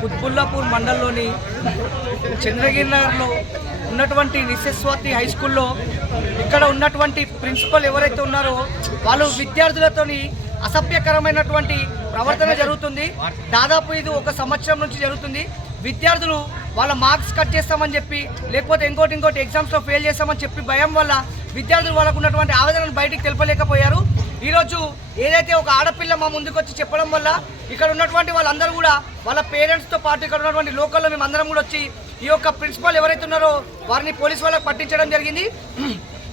కుత్బుల్లాపూర్ మండలంలోని చంద్రగిరి నగర్లో ఉన్నటువంటి నిశస్వాతి హై స్కూల్లో ఇక్కడ ఉన్నటువంటి ప్రిన్సిపల్ ఎవరైతే ఉన్నారో వాళ్ళు విద్యార్థులతో అసభ్యకరమైనటువంటి ప్రవర్తన జరుగుతుంది. దాదాపు ఇది ఒక సంవత్సరం నుంచి జరుగుతుంది. విద్యార్థులు వాళ్ళ మార్క్స్ కట్ చేస్తామని చెప్పి లేకపోతే ఇంకోటి ఇంకోటి ఎగ్జామ్స్లో ఫెయిల్ చేస్తామని చెప్పి భయం వల్ల విద్యార్థులు వాళ్ళకు ఉన్నటువంటి ఆవేదనను బయటికి తెలపలేకపోయారు. ఈరోజు ఏదైతే ఒక ఆడపిల్ల మా ముందుకు వచ్చి చెప్పడం వల్ల ఇక్కడ ఉన్నటువంటి వాళ్ళందరూ కూడా వాళ్ళ పేరెంట్స్తో పాటు ఇక్కడ ఉన్నటువంటి లోకల్లో మేము అందరం కూడా వచ్చి ఈ యొక్క ప్రిన్సిపాల్ ఎవరైతే ఉన్నారో వారిని పోలీస్ వాళ్ళకి పట్టించడం జరిగింది.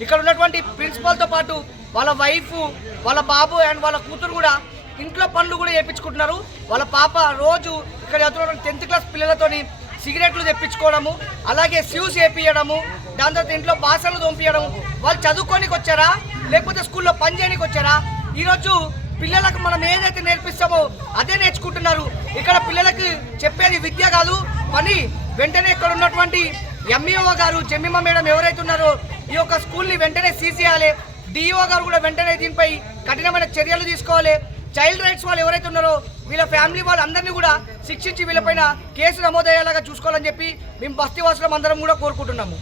ఇక్కడ ఉన్నటువంటి ప్రిన్సిపాల్తో పాటు వాళ్ళ వైఫ్ వాళ్ళ బాబు అండ్ వాళ్ళ కూతురు కూడా ఇంట్లో పనులు కూడా చేయించుకుంటున్నారు వాళ్ళ పాప రోజు ఇక్కడ చదువుతున్న టెన్త్ క్లాస్ పిల్లలతోని సిగరెట్లు తెప్పించుకోవడము అలాగే స్యూస్ వేపించడము దాని తర్వాత ఇంట్లో బాసలు తోంపియడము వాళ్ళు చదువుకోనికి వచ్చారా? లేకపోతే స్కూల్లో పని చేయడానికి వచ్చారా? ఈరోజు పిల్లలకు మనం ఏదైతే నేర్పిస్తామో అదే నేర్చుకుంటున్నారు. ఇక్కడ పిల్లలకి చెప్పేది విద్య కాదు పని. వెంటనే ఇక్కడ ఉన్నటువంటి ఎంఈఓ గారు జమ్మిమ్మ మేడం ఎవరైతే ఉన్నారో ఈ యొక్క స్కూల్ని వెంటనే సీసేయాలి డిఈఓ గారు కూడా వెంటనే దీనిపై కఠినమైన చర్యలు తీసుకోవాలి. చైల్డ్ రైట్స్ వాళ్ళు ఎవరైతే ఉన్నారో వీళ్ళ ఫ్యామిలీ వాళ్ళందరినీ కూడా శిక్షించి వీళ్ళపైన కేసు నమోదయ్యేలాగా చూసుకోవాలని చెప్పి మేము బస్తీవాసులం అందరం కూడా కోరుకుంటున్నాము.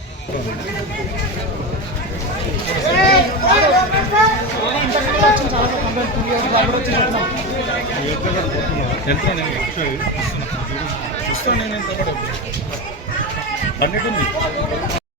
వెళ్తున్నా